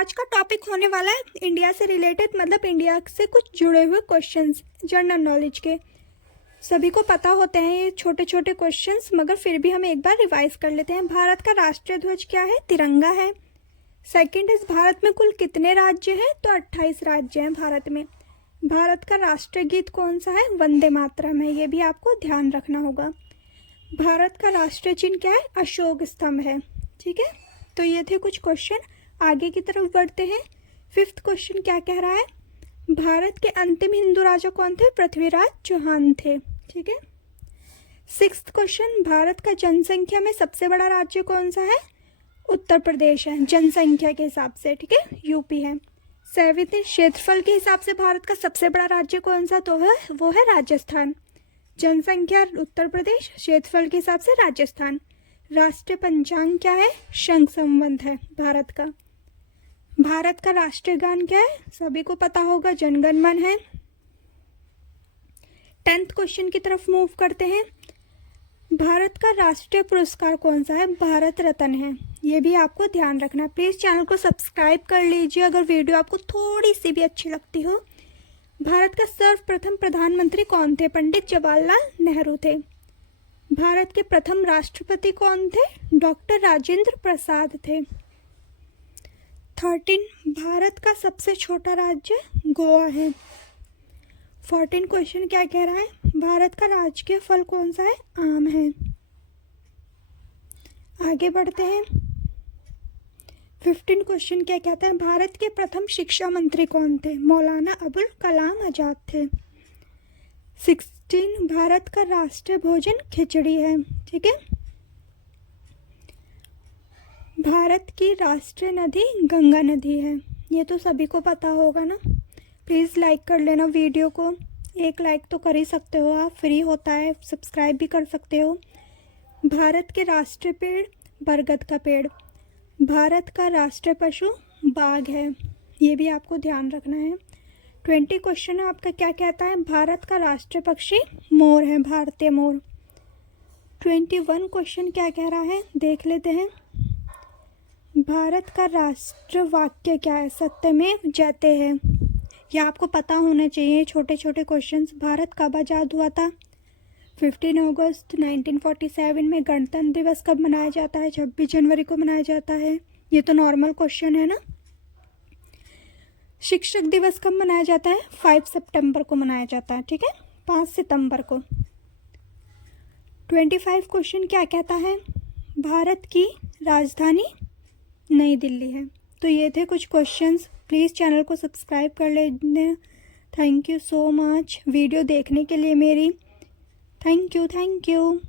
आज का टॉपिक होने वाला है इंडिया से रिलेटेड, मतलब इंडिया से कुछ जुड़े हुए क्वेश्चंस जनरल नॉलेज के। सभी को पता होते हैं ये छोटे छोटे क्वेश्चंस, मगर फिर भी हम एक बार रिवाइज कर लेते हैं। भारत का राष्ट्रीय ध्वज क्या है? तिरंगा है। सेकंड इज भारत में कुल कितने राज्य हैं? तो 28 राज्य हैं भारत में। भारत का राष्ट्रीय गीत कौन सा है? वंदे मातरम है। ये भी आपको ध्यान रखना होगा। भारत का राष्ट्रीय चिन्ह क्या है? अशोक स्तंभ है। ठीक है, तो ये थे कुछ क्वेश्चन। आगे की तरफ बढ़ते हैं। 5th क्वेश्चन क्या कह रहा है? भारत के अंतिम हिंदू राजा कौन थे? पृथ्वीराज चौहान थे। ठीक है। 6th क्वेश्चन, भारत का जनसंख्या में सबसे बड़ा राज्य कौन सा है? उत्तर प्रदेश है जनसंख्या के हिसाब से। ठीक है, यूपी है। 7th, क्षेत्रफल के हिसाब से भारत का सबसे बड़ा राज्य कौन सा? तो वो है राजस्थान। जनसंख्या उत्तर प्रदेश, क्षेत्रफल के हिसाब से राजस्थान। राष्ट्रीय पंचांग क्या है? शंख संवत है भारत का। भारत का राष्ट्रीय गान क्या है? सभी को पता होगा, जनगण मन है। 10th क्वेश्चन की तरफ मूव करते हैं। भारत का राष्ट्रीय पुरस्कार कौन सा है? भारत रत्न है। ये भी आपको ध्यान रखना है। प्लीज़ चैनल को सब्सक्राइब कर लीजिए अगर वीडियो आपको थोड़ी सी भी अच्छी लगती हो। भारत का सर्वप्रथम प्रधानमंत्री कौन थे? पंडित जवाहरलाल नेहरू थे। भारत के प्रथम राष्ट्रपति कौन थे? डॉक्टर राजेंद्र प्रसाद थे। 13, भारत का सबसे छोटा राज्य गोवा है। 14 क्वेश्चन क्या कह रहा है? भारत का राजकीय फल कौन सा है? आम है। आगे बढ़ते हैं। 15 क्वेश्चन क्या कहता है? भारत के प्रथम शिक्षा मंत्री कौन थे? मौलाना अबुल कलाम आजाद थे। 16, भारत का राष्ट्रीय भोजन खिचड़ी है। ठीक है। भारत की राष्ट्रीय नदी गंगा नदी है। ये तो सभी को पता होगा ना। प्लीज़ लाइक कर लेना वीडियो को। एक लाइक तो कर ही सकते हो आप, फ्री होता है। सब्सक्राइब भी कर सकते हो। भारत के राष्ट्रीय पेड़ बरगद का पेड़। भारत का राष्ट्रीय पशु बाघ है। ये भी आपको ध्यान रखना है। 20 क्वेश्चन आपका क्या कहता है? भारत का राष्ट्रीय पक्षी मोर है, भारतीय मोर। 21 क्वेश्चन क्या कह रहा है? देख लेते हैं। भारत का राष्ट्र वाक्य क्या है? सत्यमेव जयते है। यह आपको पता होना चाहिए। छोटे छोटे क्वेश्चंस। भारत कब आज़ाद हुआ था? 15 अगस्त 1947 में। गणतंत्र दिवस कब मनाया जाता है? 26 जनवरी को मनाया जाता है। ये तो नॉर्मल क्वेश्चन है ना। शिक्षक दिवस कब मनाया जाता है? 5 सितंबर को मनाया जाता है। ठीक है, 5 सितंबर को। 25 क्वेश्चन क्या कहता है? भारत की राजधानी नई दिल्ली है। तो ये थे कुछ क्वेश्चंस। प्लीज़ चैनल को सब्सक्राइब कर लेना। Thank you so much video देखने के लिए मेरी। Thank you.